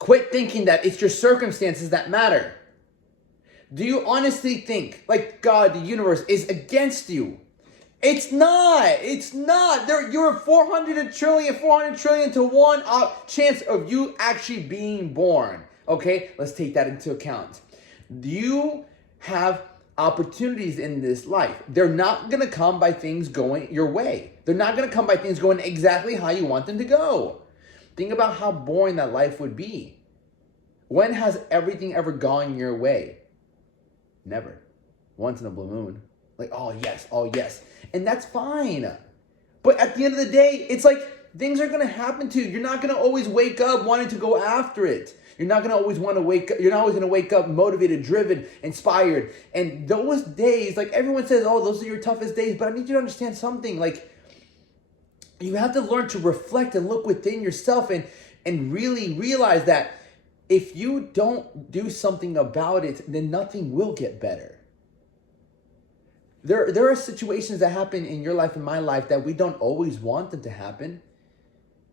Quit thinking that it's your circumstances that matter. Do you honestly think like God, the universe is against you? It's not. It's not. You're 400 trillion to one chance of you actually being born. Okay, let's take that into account. You have opportunities in this life. They're not going to come by things going your way. They're not going to come by things going exactly how you want them to go. Think about how boring that life would be. When has everything ever gone your way? Never. Once in a blue moon. Like, oh yes. And that's fine. But at the end of the day, it's like things are going to happen to you. You're not going to always wake up wanting to go after it. You're not going to always want to wake up. You're not always going to wake up motivated, driven, inspired. And those days, like everyone says, oh, those are your toughest days. But I need you to understand something. Like, you have to learn to reflect and look within yourself and really realize that if you don't do something about it, then nothing will get better. There are situations that happen in your life and my life that we don't always want them to happen.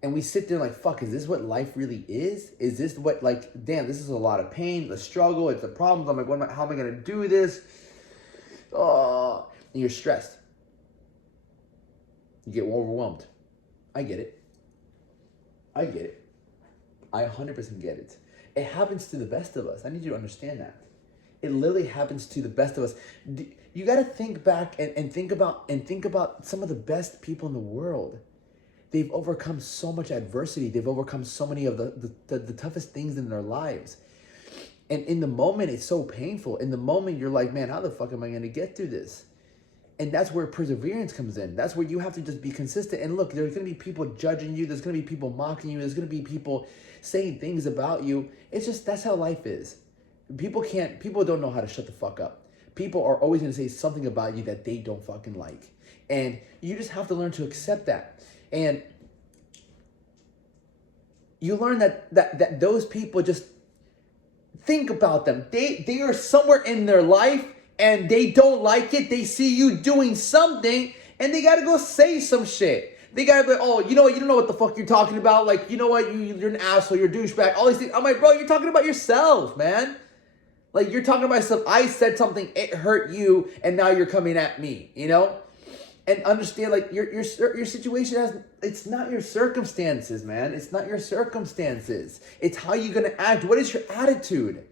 And we sit there like, fuck, is this what life really is? Is this what, like, damn, this is a lot of pain, the struggle, it's the problems. I'm like, how am I going to do this? Oh, and you're stressed. You get overwhelmed. I get it. I 100% get it. It happens to the best of us. I need you to understand that. It literally happens to the best of us. You got to think back and think about some of the best people in the world. They've overcome so much adversity. They've overcome so many of the toughest things in their lives. And in the moment, it's so painful. In the moment, you're like, man, how the fuck am I going to get through this? And that's where perseverance comes in. That's where you have to just be consistent. And look, there's going to be people judging you. There's going to be people mocking you. There's going to be people saying things about you. It's just, that's how life is. People don't know how to shut the fuck up. People are always going to say something about you that they don't fucking like. And you just have to learn to accept that. And you learn that those people, just think about them. They are somewhere in their life and they don't like it. They see you doing something and they got to go say some shit. They got to be, oh, you know what? You don't know what the fuck you're talking about. Like, you know what? You're an asshole. You're a douchebag. All these things. I'm like, bro, you're talking about yourself, man. Like, you're talking about stuff. I said something, it hurt you, and now you're coming at me, you know? And understand, like, your situation it's not your circumstances, man. It's not your circumstances. It's how you're going to act. What is your attitude?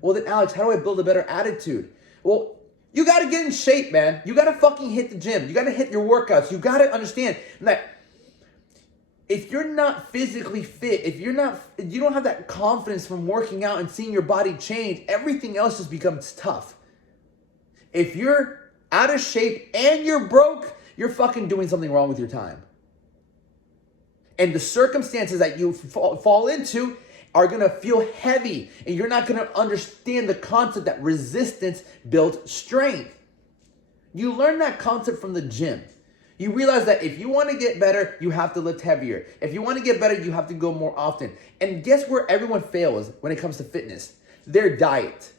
Well, then, Alex, how do I build a better attitude? Well, you got to get in shape, man. You got to fucking hit the gym. You got to hit your workouts. You got to understand that if you're not physically fit, if you don't have that confidence from working out and seeing your body change, everything else just becomes tough. If you're out of shape and you're broke, you're fucking doing something wrong with your time. And the circumstances that you fall into are going to feel heavy, and you're not going to understand the concept that resistance builds strength. You learn that concept from the gym. You realize that if you want to get better, you have to lift heavier. If you want to get better, you have to go more often. And guess where everyone fails when it comes to fitness? Their diet,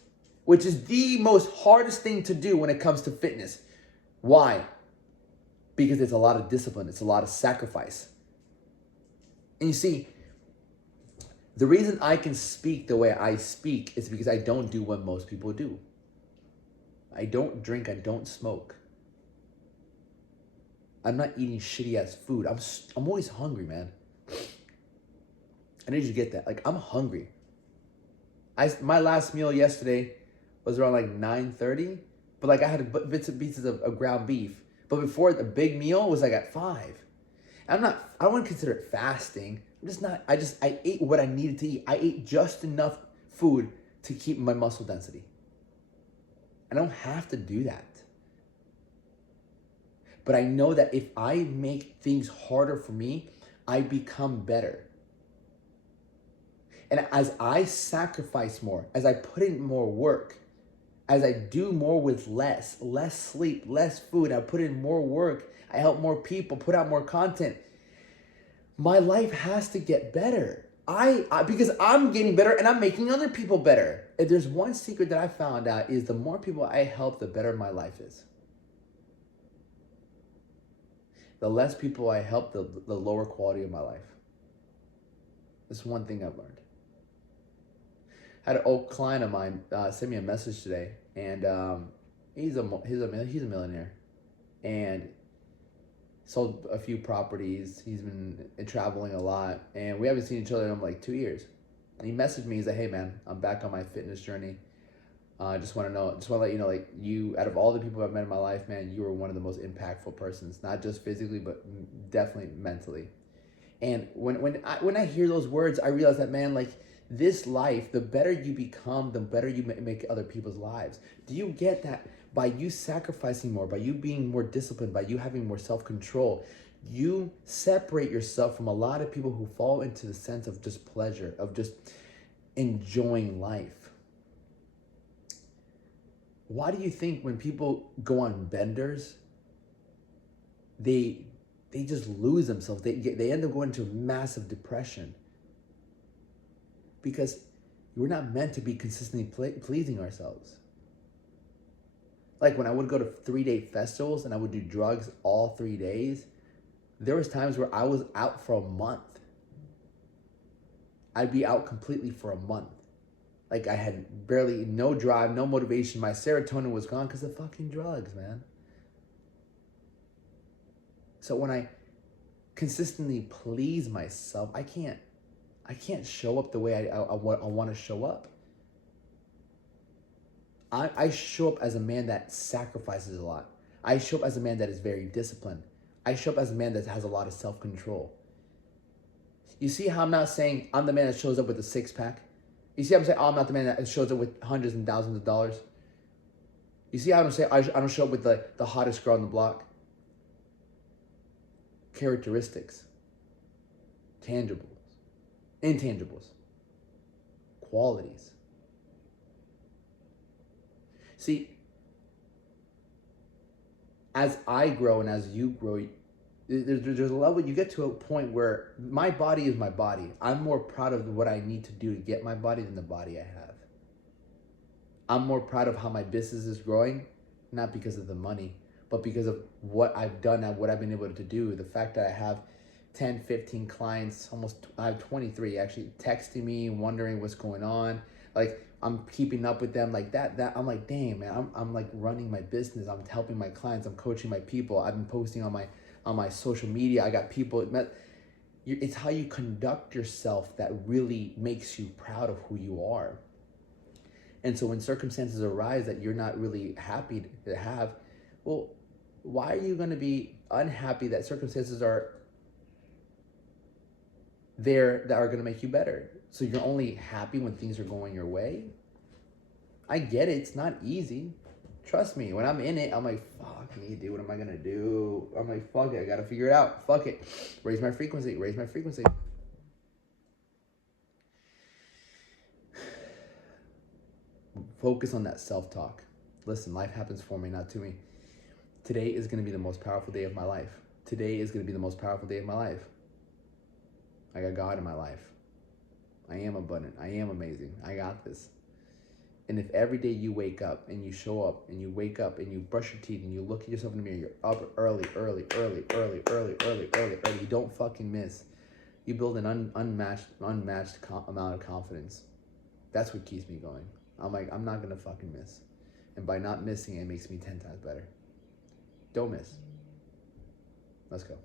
which is the most hardest thing to do when it comes to fitness. Why? Because it's a lot of discipline. It's a lot of sacrifice. And you see, the reason I can speak the way I speak is because I don't do what most people do. I don't drink. I don't smoke. I'm not eating shitty ass food. I'm always hungry, man. I need you to get that. Like, I'm hungry. My last meal yesterday was around like 9:30, but like I had bits and pieces of ground beef. But before the big meal was like at 5. I wouldn't consider it fasting. I ate what I needed to eat. I ate just enough food to keep my muscle density. I don't have to do that. But I know that if I make things harder for me, I become better. And as I sacrifice more, as I put in more work, as I do more with less sleep, less food, I put in more work, I help more people, put out more content, my life has to get better. Because I'm getting better and I'm making other people better. If there's one secret that I found out is the more people I help, the better my life is. The less people I help, the lower quality of my life. That's one thing I've learned. Had an old client of mine send me a message today, and he's a millionaire, and sold a few properties. He's been traveling a lot, and we haven't seen each other in like 2 years. And he messaged me. He's like, "Hey man, I'm back on my fitness journey. Just want to let you know, like, you, out of all the people I've met in my life, man, you were one of the most impactful persons, not just physically, but definitely mentally." And when I hear those words, I realize that, man, like, this life, the better you become, the better you make other people's lives. Do you get that? By you sacrificing more, by you being more disciplined, by you having more self-control, you separate yourself from a lot of people who fall into the sense of just pleasure, of just enjoying life. Why do you think when people go on benders, they just lose themselves? They end up going into massive depression, because we're not meant to be consistently pleasing ourselves. Like, when I would go to 3-day festivals and I would do drugs all 3 days, there was times where I was out for a month. I'd be out completely for a month. Like, I had barely no drive, no motivation. My serotonin was gone because of fucking drugs, man. So when I consistently please myself, I can't show up the way I want to show up. I show up as a man that sacrifices a lot. I show up as a man that is very disciplined. I show up as a man that has a lot of self-control. You see how I'm not saying I'm the man that shows up with a six-pack? You see how I'm saying, oh, I'm not the man that shows up with hundreds and thousands of dollars? You see how I'm saying I don't show up with the hottest girl on the block? Characteristics. Tangibles. Intangibles. Qualities. See, as I grow and as you grow, there's a level, you get to a point where my body is my body. I'm more proud of what I need to do to get my body than the body I have. I'm more proud of how my business is growing, not because of the money, but because of what I've done and what I've been able to do. The fact that I have 10, 15 clients, I have 23 actually texting me, wondering what's going on. Like, I'm keeping up with them like that. I'm like, damn, man, I'm like running my business. I'm helping my clients. I'm coaching my people. I've been posting on my social media. I got people. It's how you conduct yourself that really makes you proud of who you are. And so when circumstances arise that you're not really happy to have, well, why are you going to be unhappy that circumstances are there that are going to make you better? So you're only happy when things are going your way? I get it. It's not easy. Trust me. When I'm in it, I'm like, fuck me, dude. What am I going to do? I'm like, fuck it. I got to figure it out. Fuck it. Raise my frequency. Raise my frequency. Focus on that self-talk. Listen, life happens for me, not to me. Today is going to be the most powerful day of my life. Today is going to be the most powerful day of my life. I got God in my life. I am abundant. I am amazing. I got this. And if every day you wake up and you show up and you wake up and you brush your teeth and you look at yourself in the mirror, you're up early, you don't fucking miss. You build an unmatched amount of confidence. That's what keeps me going. I'm like, I'm not going to fucking miss. And by not missing, it makes me 10 times better. Don't miss. Let's go.